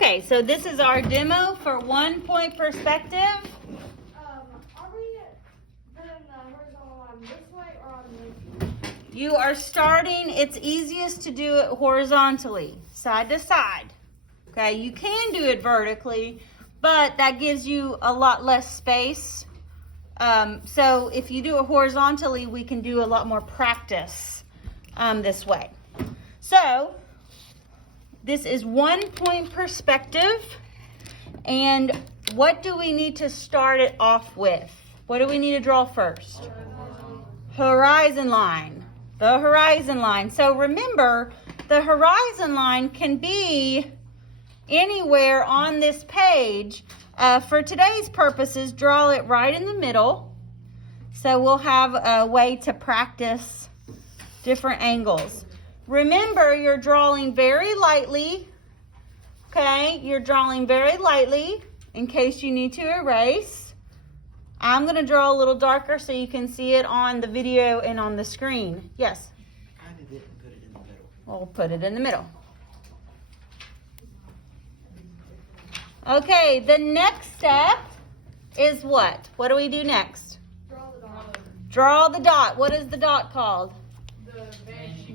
Okay, so this is our demo for 1-point perspective. Are we putting the horizontal line this way or on this? You are starting, it's easiest to do it horizontally, side to side. Okay, you can do it vertically, but that gives you a lot less space. So if you do it horizontally, we can do a lot more practice this way. So this is 1-point perspective. And what do we need to start it off with? What do we need to draw first? Horizon line. The horizon line. So remember, the horizon line can be anywhere on this page. For today's purposes, draw it right in the middle. So we'll have a way to practice different angles. Remember, you're drawing very lightly. Okay, you're drawing very lightly in case you need to erase. I'm going to draw a little darker so you can see it on the video and on the screen. Yes? I didn't put it in the middle. We'll put it in the middle. Okay, the next step is what? What do we do next? Draw the dot. Draw the dot. What is the dot called?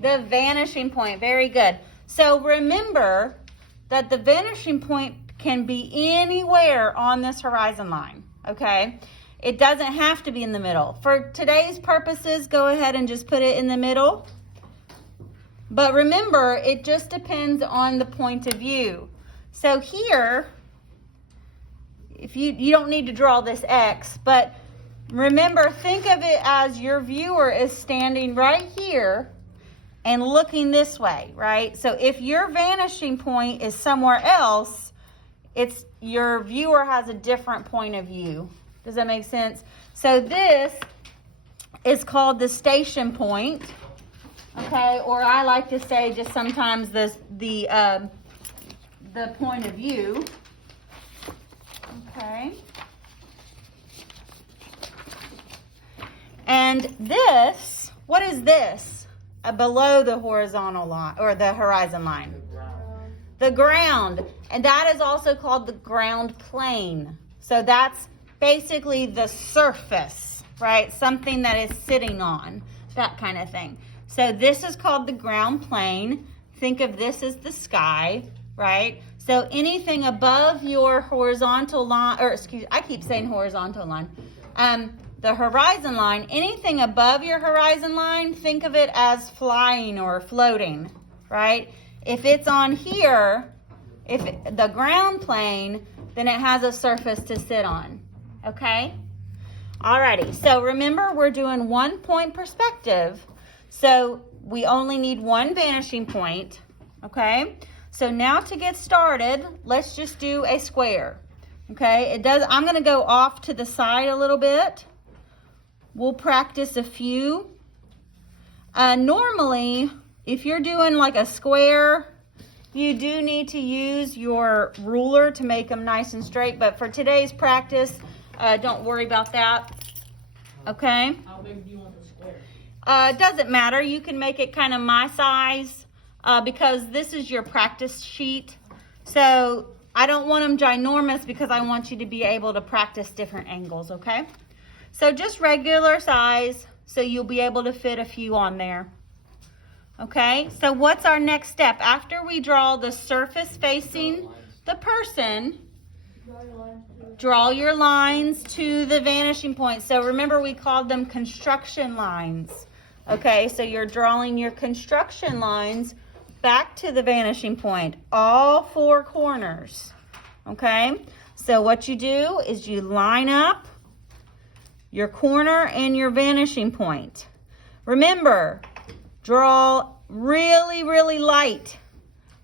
The vanishing point. Very good. So remember that the vanishing point can be anywhere on this horizon line, okay? It doesn't have to be in the middle. For today's purposes, go ahead and just put it in the middle. But remember, it just depends on the point of view. So here, if you don't need to draw this X, but remember, think of it as your viewer is standing right here and looking this way, right? So if your vanishing point is somewhere else, it's your viewer has a different point of view. Does that make sense? So this is called the station point, okay? Or I like to say just sometimes the point of view, okay? And this, what is this? Below the horizontal line or the horizon line. The ground. And that is also called the ground plane. So that's basically the surface, right? Something that is sitting on, that kind of thing. So this is called the ground plane. Think of this as the sky, right? So anything above your horizontal line, or I keep saying horizontal line. The horizon line, anything above your horizon line, think of it as flying or floating, right? If it's on here, the ground plane, then it has a surface to sit on, okay? Alrighty, so remember we're doing 1-point perspective, so we only need one vanishing point, okay? So now to get started, let's just do a square, okay? I'm gonna go off to the side a little bit. We'll practice a few. Normally, if you're doing like a square, you do need to use your ruler to make them nice and straight. But for today's practice, don't worry about that. Okay? How big do you want the square? It doesn't matter. You can make it kind of my size because this is your practice sheet. So I don't want them ginormous because I want you to be able to practice different angles, okay? So just regular size, so you'll be able to fit a few on there. Okay, so what's our next step? After we draw the surface facing the person, draw your lines to the vanishing point. So remember, we called them construction lines. Okay, so you're drawing your construction lines back to the vanishing point, all 4 corners. Okay, so what you do is you line up your corner and your vanishing point. Remember, draw really, really light.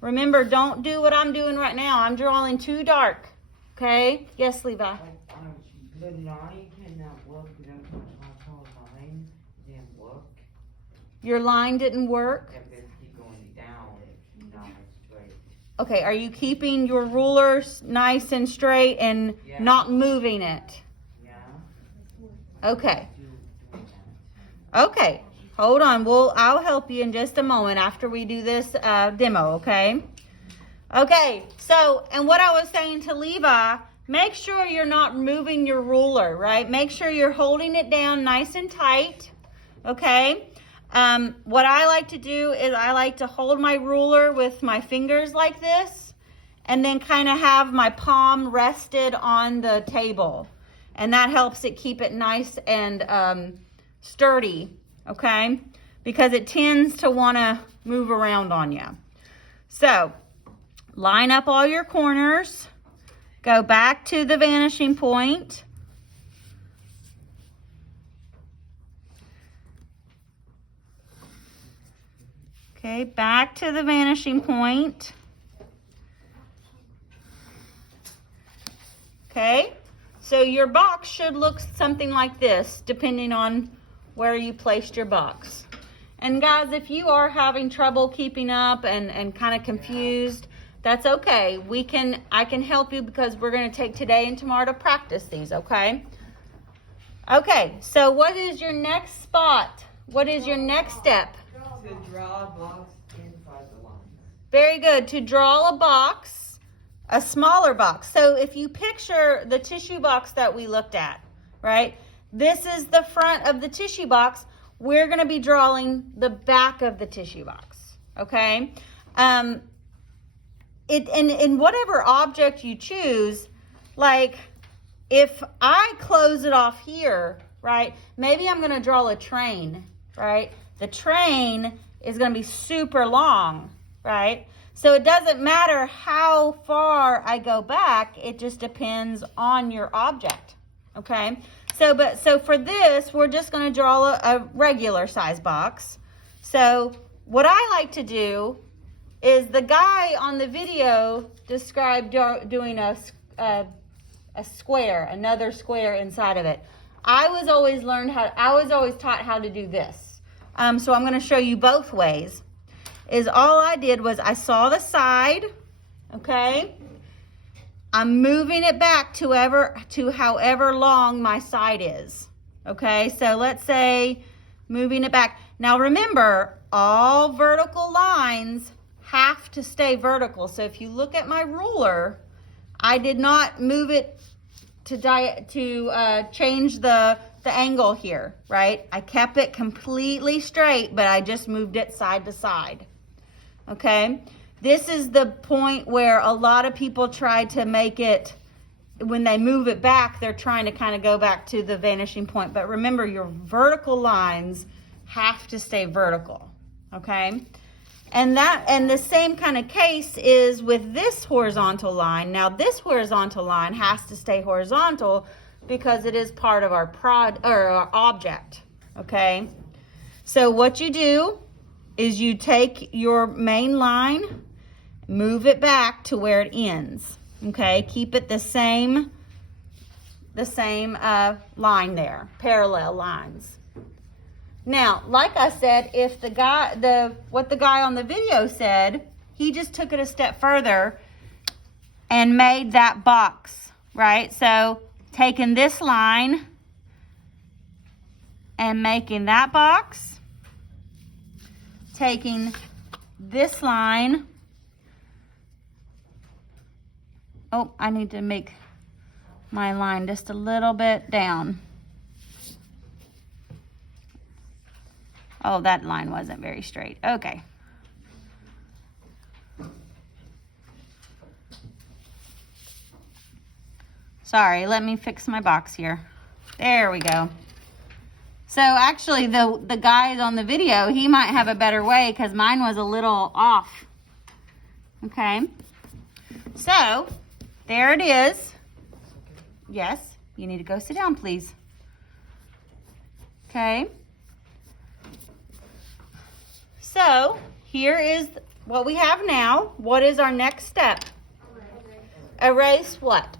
Remember, don't do what I'm doing right now. I'm drawing too dark. Okay? Yes, Levi. The line cannot work without my line. Didn't work. Your line didn't work? If it keep going down straight. Okay, are you keeping your rulers nice and straight and not moving it? Yeah. Okay. Okay. Hold on. I'll help you in just a moment after we do this demo, okay? Okay, so, and what I was saying to Levi, make sure you're not moving your ruler, right? Make sure you're holding it down nice and tight, okay? What I like to do is I like to hold my ruler with my fingers like this, and then kind of have my palm rested on the table. And that helps it keep it nice and sturdy, okay? Because it tends to want to move around on you. So, line up all your corners. Go back to the vanishing point. Okay, back to the vanishing point. Okay, so your box should look something like this, depending on where you placed your box. And guys, if you are having trouble keeping up and kind of confused, that's okay. I can help you because we're going to take today and tomorrow to practice these, okay? Okay, so what is your next spot? What is your next step? To draw a box inside the line. Very good. To draw a box, a smaller box. So if you picture the tissue box that we looked at, right? This is the front of the tissue box. We're going to be drawing the back of the tissue box, okay? In whatever object you choose, like if I close it off here, right? Maybe I'm going to draw a train, right? The train is going to be super long, right? So it doesn't matter how far I go back. It just depends on your object, okay? So for this, we're just going to draw a regular size box. So what I like to do is the guy on the video described doing a square, another square inside of it. I was always taught how to do this. So I'm going to show you both ways. All I did was I saw the side, okay? I'm moving it back to however long my side is, okay? So let's say moving it back. Now remember, all vertical lines have to stay vertical. So if you look at my ruler, I did not move it to change the angle here, right? I kept it completely straight, but I just moved it side to side, okay? This is the point where a lot of people try to make it, when they move it back, they're trying to kind of go back to the vanishing point. But remember, your vertical lines have to stay vertical, okay? And the same kind of case is with this horizontal line. Now, this horizontal line has to stay horizontal because it is part of our our object, okay? So what you do is you take your main line, move it back to where it ends, okay? Keep it the same line there, parallel lines. Now, like I said, if what the guy on the video said, he just took it a step further and made that box, right? So taking this line and making that box, taking this line. Oh, I need to make my line just a little bit down. Oh, that line wasn't very straight. Okay. Sorry, let me fix my box here. There we go. So actually, the guy on the video, he might have a better way because mine was a little off. Okay. So, there it is. Yes, you need to go sit down, please. Okay. So, here is what we have now. What is our next step? Erase what?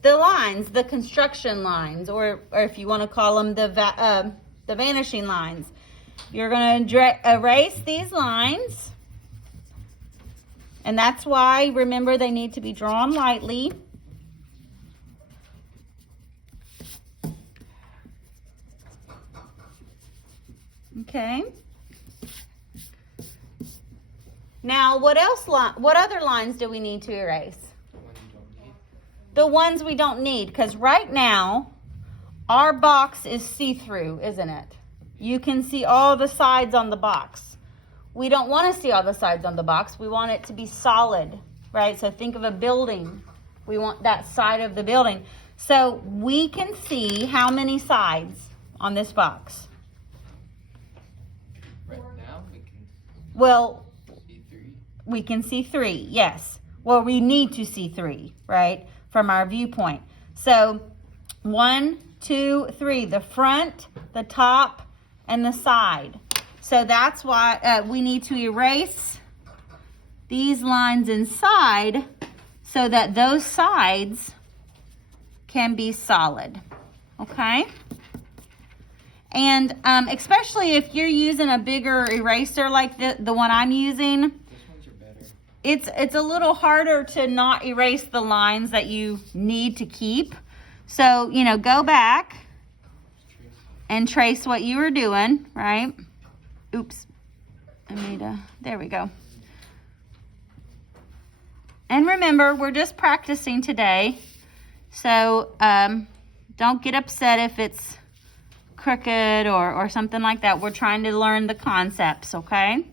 The lines, the construction lines, or if you want to call them the vanishing lines. You're going to erase these lines. And that's why, remember, they need to be drawn lightly. Okay. Now, what other lines do we need to erase? The ones we don't need, because right now, our box is see-through, isn't it? You can see all the sides on the box. We don't want to see all the sides on the box. We want it to be solid, right? So think of a building. We want that side of the building. So we can see how many sides on this box. Right now we can Well, see 3. we can see 3, yes. Well, we need to see 3, right, from our viewpoint. So 1, 2, 3, the front, the top, and the side. So that's why we need to erase these lines inside so that those sides can be solid, okay? And especially if you're using a bigger eraser like the one I'm using, These ones are better. it's a little harder to not erase the lines that you need to keep. So, you know, go back and trace what you were doing, right? Oops. There we go. And remember, we're just practicing today. So don't get upset if it's crooked or something like that. We're trying to learn the concepts, okay?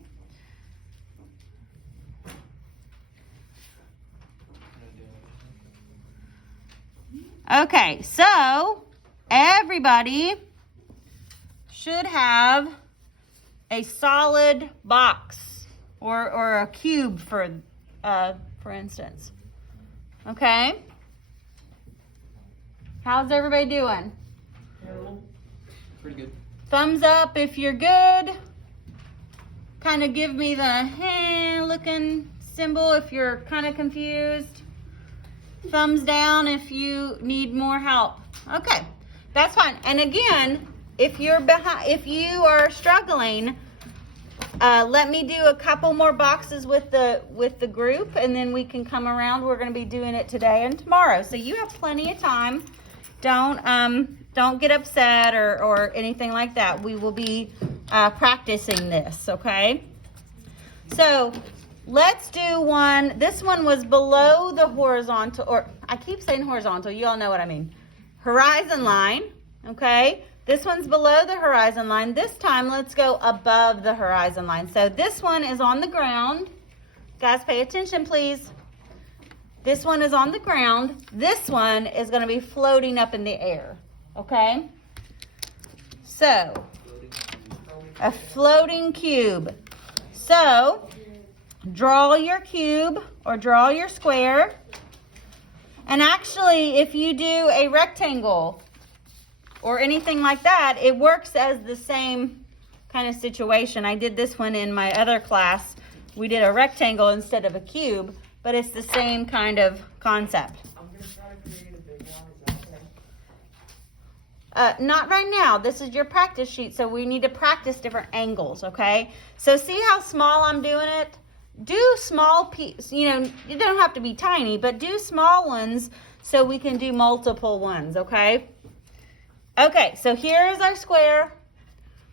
Okay, so everybody should have a solid box or a cube for instance. Okay? How's everybody doing? Pretty good. Thumbs up if you're good. Kind of give me the looking symbol if you're kind of confused. Thumbs down if you need more help. Okay, that's fine. And again, if you are struggling, let me do a couple more boxes with the group, and then we can come around. We're going to be doing it today and tomorrow, so you have plenty of time. Don't get upset or anything like that. We will be practicing this, okay? So let's do one. This one was below the horizontal, or I keep saying horizontal. You all know what I mean. Horizon line, okay? This one's below the horizon line. This time, let's go above the horizon line. So this one is on the ground. Guys, pay attention, please. This one is on the ground. This one is going to be floating up in the air, okay? So, a floating cube. So, draw your cube or draw your square. And actually, if you do a rectangle or anything like that, it works as the same kind of situation. I did this one in my other class. We did a rectangle instead of a cube, but it's the same kind of concept. I'm gonna try to create a big one. Is that okay? Not right now. This is your practice sheet, so we need to practice different angles, okay? So see how small I'm doing it? Do small pieces, you know, it don't have to be tiny, but do small ones so we can do multiple ones, okay? Okay, so here is our square.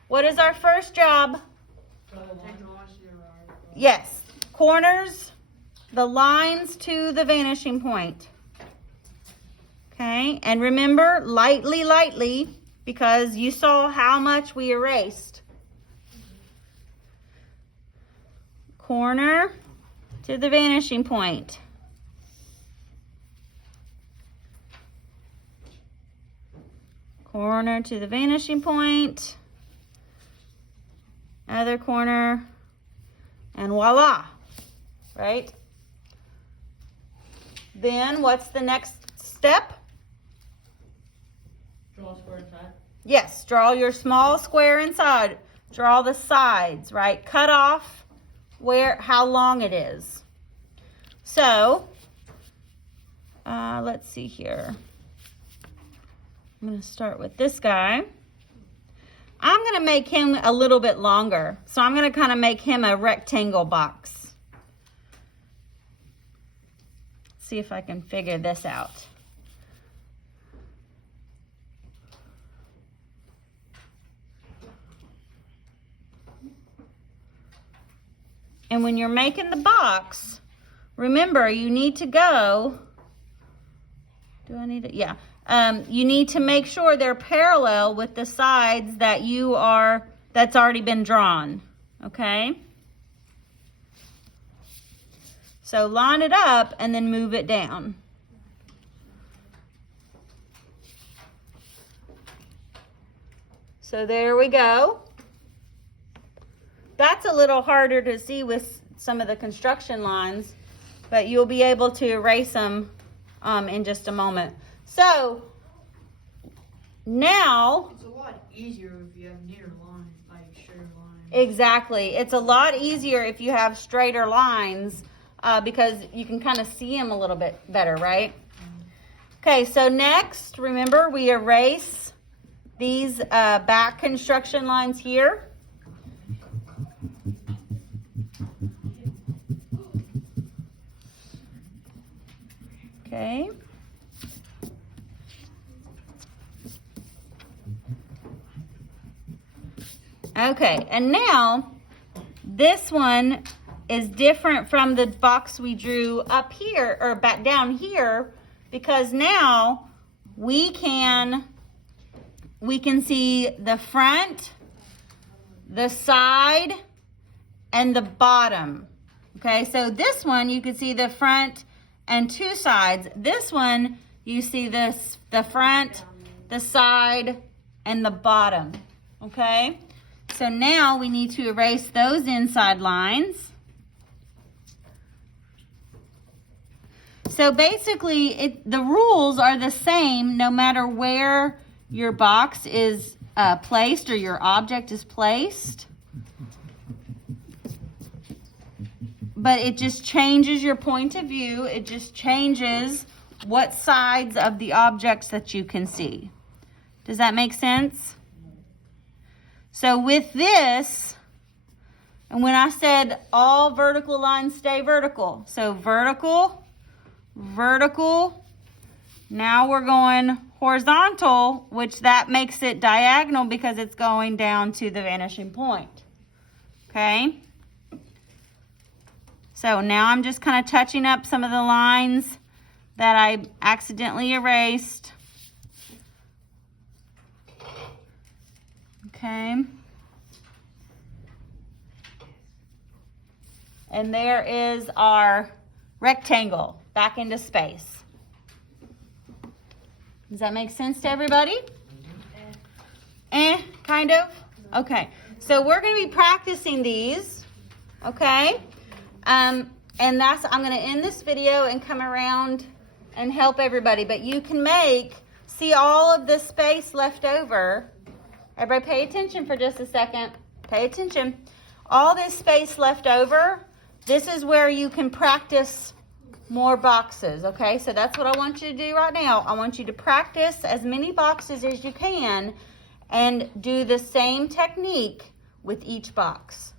What is our first job? Yes, corners, the lines to the vanishing point. Okay, and remember, lightly, because you saw how much we erased. Corner to the vanishing point. Corner to the vanishing point. Other corner. And voila, right? Then what's the next step? Draw a square inside. Yes, draw your small square inside. Draw the sides, right? Cut off how long it is. So, let's see here. I'm going to start with this guy. I'm going to make him a little bit longer. So I'm going to kind of make him a rectangle box. See if I can figure this out. And when when you're making the box, remember you need to go, do I need it? Yeah. You need to make sure they're parallel with the sides that that's already been drawn, okay? So line it up and then move it down. So there we go. That's a little harder to see with some of the construction lines, but you'll be able to erase them in just a moment. So now, It's a lot easier if you have near lines, like straight lines. exactly, it's a lot easier if you have straighter lines because you can kind of see them a little bit better, right? Okay, so next, remember, we erase these back construction lines here. Okay. Okay, and now this one is different from the box we drew up here or back down here because now we can see the front, the side, and the bottom. Okay, so this one you can see the front and two sides. This one you see the front, the side, and the bottom. Okay, so now we need to erase those inside lines. So basically the rules are the same no matter where your box is placed or your object is placed. But it just changes your point of view. It just changes what sides of the objects that you can see. Does that make sense? So with this, and when I said all vertical lines stay vertical, so vertical, vertical, now we're going horizontal, which that makes it diagonal because it's going down to the vanishing point. Okay? So now I'm just kind of touching up some of the lines that I accidentally erased. Okay. And there is our rectangle back into space. Does that make sense to everybody? Kind of? Okay. So we're going to be practicing these. Okay. And I'm going to end this video and come around and help everybody. But you can see all of the space left over. Everybody pay attention for just a second. Pay attention. All this space left over, this is where you can practice more boxes, okay? So that's what I want you to do right now. I want you to practice as many boxes as you can and do the same technique with each box.